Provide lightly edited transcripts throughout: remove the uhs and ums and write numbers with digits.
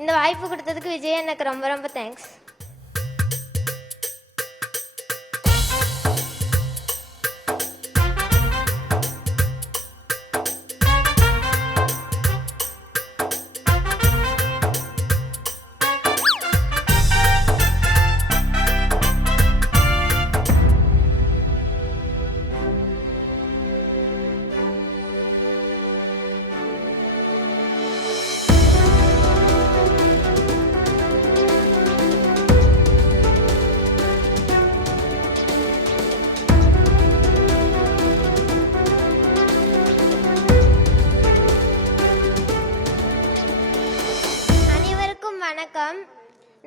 இந்த வாய்ப்பு கொடுத்ததுக்கு விஜய் எனக்கு ரொம்ப ரொம்ப தேங்க்ஸ். வணக்கம்.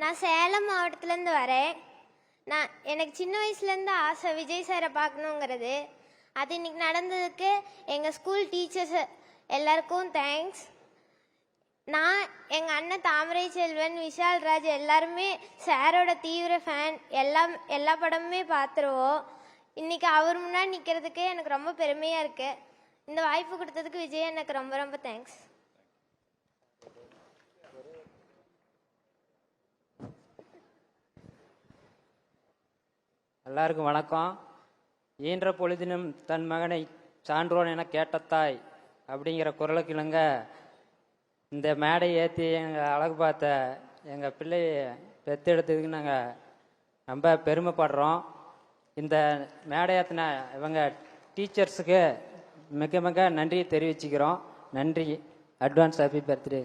நான் சேலம் மாவட்டத்துலேருந்து வரேன். எனக்கு சின்ன வயசுலேருந்து ஆசை விஜய் சாரை பார்க்கணுங்கிறது. அது இன்னைக்கு நடந்ததுக்கு எங்கள் ஸ்கூல் டீச்சர்ஸ் எல்லாருக்கும் தேங்க்ஸ். நான் எங்கள் அண்ணன் தாமரை செல்வன், விஷால் ராஜ் எல்லாருமே சாரோட தீவிர ஃபேன். எல்லா படமுமே பார்த்துருவோம். இன்னைக்கு அவர் முன்னாடி நிற்கிறதுக்கு எனக்கு ரொம்ப பெருமையாக இருக்குது. இந்த வாய்ப்பு கொடுத்ததுக்கு விஜய் எனக்கு ரொம்ப ரொம்ப தேங்க்ஸ். எல்லாருக்கும் வணக்கம். ஈன்ற பொழுதினும் தன் மகனை சான்றோன் என கேட்ட தாய் அப்படிங்கிற குரலுக்கு இணங்க இந்த மேடை ஏற்றி எங்கள் அழகு பார்த்த எங்கள் பிள்ளையை பெற்றெடுத்ததுக்கு நாங்கள் ரொம்ப பெருமைப்படுறோம். இந்த மேடை ஏற்றின இவங்க டீச்சர்ஸுக்கு மிக மிக நன்றியை தெரிவிச்சுக்கிறோம். நன்றி. Advance happy birthday.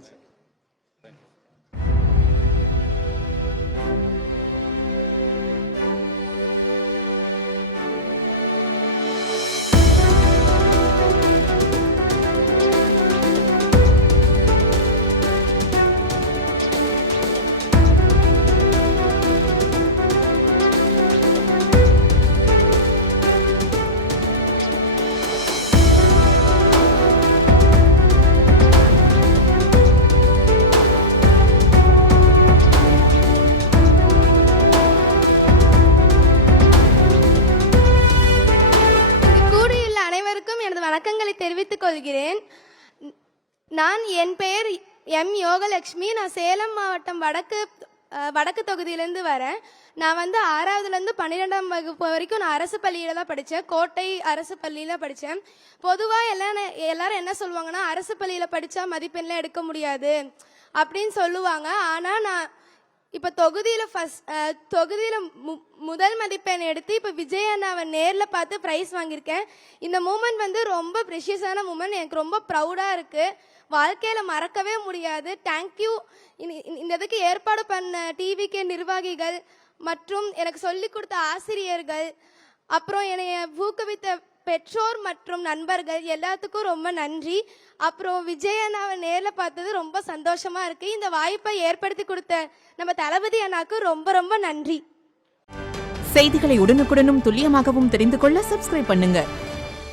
வணக்கங்களை தெரிவித்துக் கொள்கிறேன். என் பெயர் எம் யோகலட்சுமி. நான் சேலம் மாவட்டம் வடக்கு தொகுதியிலேருந்து வரேன். நான் 6வதுலேருந்து 12ஆம் வகுப்பு வரைக்கும் நான் அரசு பள்ளியில் தான் படித்தேன். கோட்டை அரசு பள்ளியில் படித்தேன். பொதுவாக எல்லாரும் என்ன சொல்லுவாங்கன்னா, அரசு பள்ளியில் படித்தா மதிப்பெண்லாம் எடுக்க முடியாது அப்படின்னு சொல்லுவாங்க. ஆனால் நான் இப்போ தொகுதியில் முதல் மதிப்பெண் எடுத்து இப்போ விஜய் அண்ணாவை நேரில் பார்த்து ப்ரைஸ் வாங்கியிருக்கேன். இந்த மூமெண்ட் ரொம்ப ப்ரெஷியஸான மூமெண்ட். எனக்கு ரொம்ப ப்ரௌடாக இருக்குது. வாழ்க்கையில் மறக்கவே முடியாது. தேங்க்யூ. இந்த இதுக்கு ஏற்பாடு பண்ண டிவிகே நிர்வாகிகள் மற்றும் எனக்கு சொல்லிக் கொடுத்த ஆசிரியர்கள், அப்புறம் என்னை ஊக்குவித்த பெற்றோர் மற்றும் நண்பர்கள் எல்லாத்துக்கும் ரொம்ப நன்றி. அப்புறம் விஜய் அண்ணாவை நேரில் பார்த்தது ரொம்ப சந்தோஷமா இருக்கு. இந்த வாய்ப்பை ஏற்படுத்தி கொடுத்த நம்ம தளபதி அண்ணாக்கு ரொம்ப ரொம்ப நன்றி. செய்திகளை உடனுக்குடனும் துல்லியமாகவும் தெரிந்து கொள்ள சப்ஸ்கிரைப் பண்ணுங்க.